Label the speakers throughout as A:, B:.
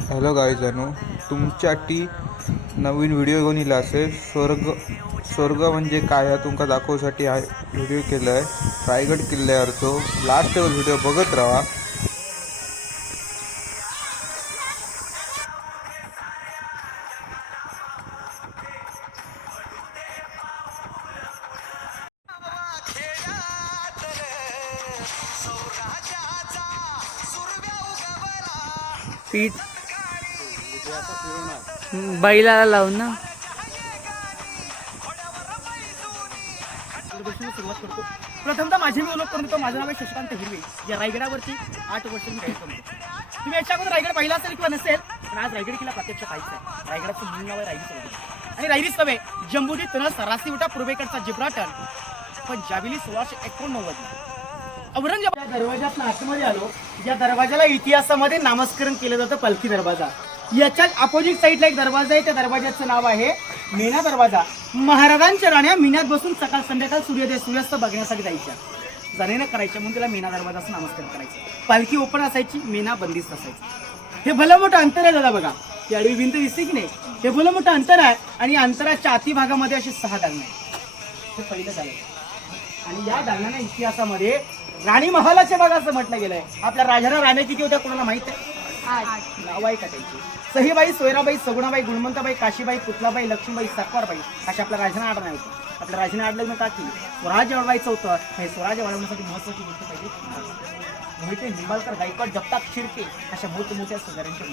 A: Hello गायजानो तुमच्यासाठी नवीन video घेऊन येला असेल स्वर्ग स्वर्ग म्हणजे काय हा तुमका दाखवण्यासाठी हा व्हिडिओ केला आहे. रायगड किल्ल्यावरचो लास्ट लेवल व्हिडिओ बघत राहा.
B: पीठ बैलाला लावून ना.
C: सुरुवात करतो. प्रथमतः माझे मी ओळख करतो माझं नाव आहे शशिकांत हिरवे. या रायगडावरती आठ वर्ष मी राईड करतो तुम्ही याच्या अगोदर रायगड पाहिला असेल किंवा नसेल पण आज रायगड किल्ला प्रत्यक्ष पाहिजे आहे. रायगडाचं मूळ नाव आहे रायगड आणि रायरीच नव्हे जम्बुदी तनस रासीवटा पूर्वेकडचा जिब्राटन पण ज्यावेळी सोळाशे एकोणनव्वद औरंगाबाद दरवाजात आतमध्ये आलो या दरवाजाला इतिहासामध्ये नामस्करण केलं जातं पालखी दरवाजा. याच्याच अपोजिट साईडला एक दरवाजा आहे. त्या दरवाजाचं नाव आहे मेना दरवाजा. महाराजांच्या राण्या मिनात बसून सकाळ संध्याकाळ सूर्योदय सूर्यास्त बघण्यासाठी जायच्या. जाणे करायच्या म्हणून त्याला मेना दरवाजा असं नामस्करण करायचं. पालखी ओपन असायची मेना बंदिस्त असायची. हे भलं मोठं अंतर आहे दादा बघा. ती आडवी भिंत दिसते की नाही? हे भलं मोठं अंतर आहे आणि अंतराच्या आती भागामध्ये असे सहा दालनं आहेत. हे पहिलं झालं आणि या दालनाच्या इतिहासामध्ये राणी महालाच्या भाग असं म्हटलं गेलंय. आपल्या राजाला राण्या किती होत्या कोणाला माहीत आहे? नाव आहे का त्यांची? सहीबाई सोयराबाई सगुणाबाई गुणवंताबाई काशीबाई पुतलाबाई लक्ष्मीबाई सकवारबाई अशा आपल्या राजाने आड नाही होती आपल्या राजाने आडलं का की स्वराज्य वाढवायचं होतं. हे स्वराज्य वाढवण्यासाठी महत्वाची गोष्ट पाहिजे. मोहिते निंबाळकर गायकवाड जगताप शिर्के अशा मोठमोठ्या सरदारांच्या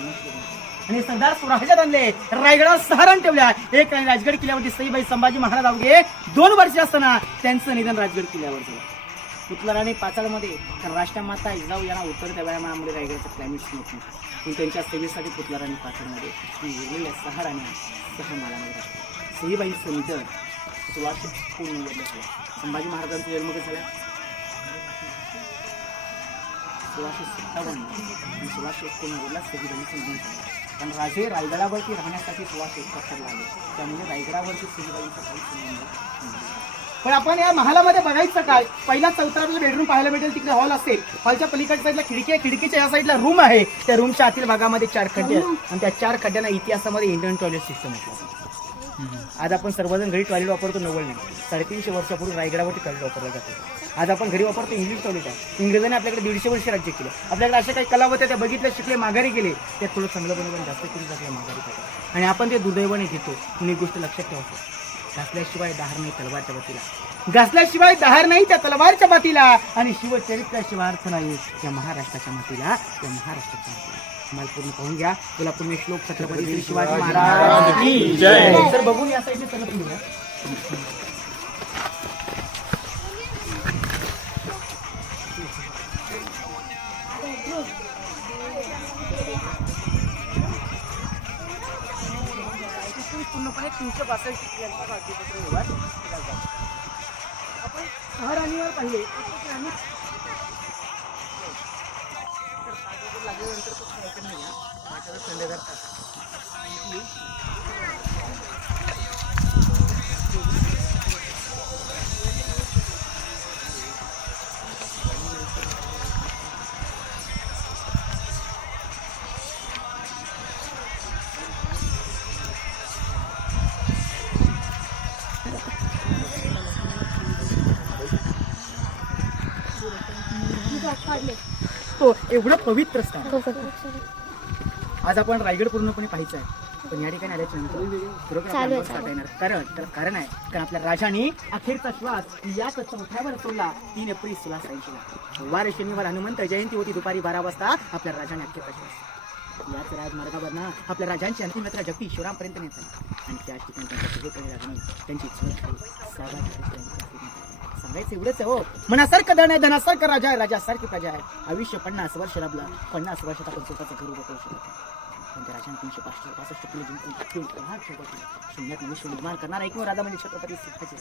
C: आणि सरदार स्वराज्यात आणले रायगडावर सहारण ठेवल्या. एक आणि राजगड किल्ल्यावरती सईबाई संभाजी महाराज अवघे दोन वर्ष असताना त्यांचं निधन राजगड किल्ल्यावर झालं. पुतलाराणी पाचाळमध्ये राष्ट्रमाता इजाऊ यांना उतरत्या व्यायामामध्ये रायगडचं क्लायमेट स्मोक पण त्यांच्या सेवेसाठी पुतलाराणी पाचाळमध्ये वेगवेगळ्या सहा राण्या सहा मालामध्ये राहतात सईबाईंचं निधन सोळाशे एकोणनव्वदला झालं. संभाजी महाराजांचा जन्म कसा झाला? सोळाशे सत्तावन्न. आणि सोळाशे एकोणनव्वदला सईबाईंचं निधन झालं. कारण राजे रायगडावरती राहण्यासाठी सोळाशे एकाहत्तरला आले. त्यामुळे रायगडावरती सहीबाईंचा काही संबंध नाही. पण आपण या महालामध्ये बघायचं काय? पहिला चौथरा बेडरूम पाहायला भेटेल तिकडे हॉल असेल. हॉलच्या पलीकडच्या साईडला खिडकी आहे. खिडकीच्या या साईडला रूम आहे. त्या रूमच्या आतील भागामध्ये चार खड्डे आहेत. आणि त्या चार खड्ड्यांना इतिहासामध्ये इंडियन टॉयलेट सिस्टम म्हटलं आज आपण सर्वजण घरी टॉयलेट वापरतो नवल नाही. साडेतीनशे वर्षापूर्वी रायगडावरती टॉयलेट वापरलं जातं. आज आपण घरी वापरतो इंग्लिश टॉयलेट आहे. इंग्रजांनी आपल्याकडे दीडशे वर्ष राज्य केलं. आपल्याकडे अशा काही कला होत्या त्या बघितल्या शिकले माघारी गेले. त्या थोडं चांगलं बनवून जास्त केली जाते माघारी आणि आपण ते दुर्दैवाने घेतो. ही एक गोष्ट लक्षात ठेवतो घासल्याशिवाय दहार नाही तलवारच्या बातीला. घासल्याशिवाय दहार नाही त्या तलवारच्या बातीला. आणि शिवचरित्राशिवाय अर्थ नाही या महाराष्ट्राच्या मातीला या महाराष्ट्राच्या मातीला. मला पूर्ण पाहून घ्या. तुला पूर्ण श्लोक छत्रपती शिवाजी महाराज. की जय. तर बघून या साईडने सगळं पुढे तीनशे बासष्ट यांचा कागदीपत्र व्यवहार केला जातो. आपण सहा राणीवर पाहिले एक लागल्यानंतर तो संध्याकाळ हो एवढं पवित्र स्थान. आज आपण रायगड पूर्णपणे पाहायचं आहे. पण या ठिकाणी आल्याच्यानंतर खरोखर आपल्याला अंगावर काटा येणार. कारण त्याला कारण आहे कारण आपल्या राजाने अखेरचा श्वास याच चौथ्यावर सोडला. तीन एप्रिल सोळाशे ऐंशीला. वार शनिवार हनुमंत जयंती होती दुपारी बारा वाजता आपल्या राजाने अखेरचा श्वास याच राजमार्गावरनं आपल्या राजांची अंतिम यात्रा जगती शिवरामपर्यंत नेत आहे. आणि त्याच ठिकाणी त्यांच्या त्यांची. सांगायचं एवढंच हो. मनासारखं धन आहे धनासारखं राजा आहे राजासारखी प्रजा आहे. आयुष्य पन्नास वर्ष लाभला. पन्नास वर्षात आपण स्वतःचं घर उभं करू शकतो. नाही. पण त्या राजाने तीनशे पाचशे पासष्ट किलो जिंकून शून्यात विश्व निर्माण करणारा एकमेव राजा म्हणजे छत्रपती शिवाजी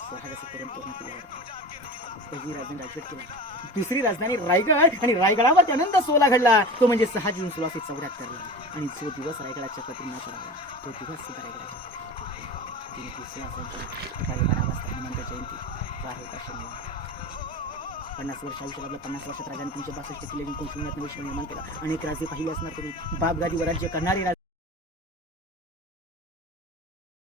C: स्वराज्याचं पूर्ण केल्यावर पहिली राजधानी राजगड केला. दुसरी राजधानी रायगड आणि रायगडावर आनंद सोला घडला. तो म्हणजे सहा जून सोळाशे चौऱ्याहत्तरला आणि जो दिवस रायगडाच्या प्रतिमा लागला तो दिवस सुद्धा रायगडाचा हनुमंत जयंती. वार होता शनिवार पन्नास वर्ष आयुष्य लागलं पन्नास वर्षात राजाने तुमचे बासष्ट किल्ले जिंकून शून्यात विश्व निर्माण केला. अनेक राजे पाहिले असणार तुम्ही. बाप गादीवर राज्य करणारे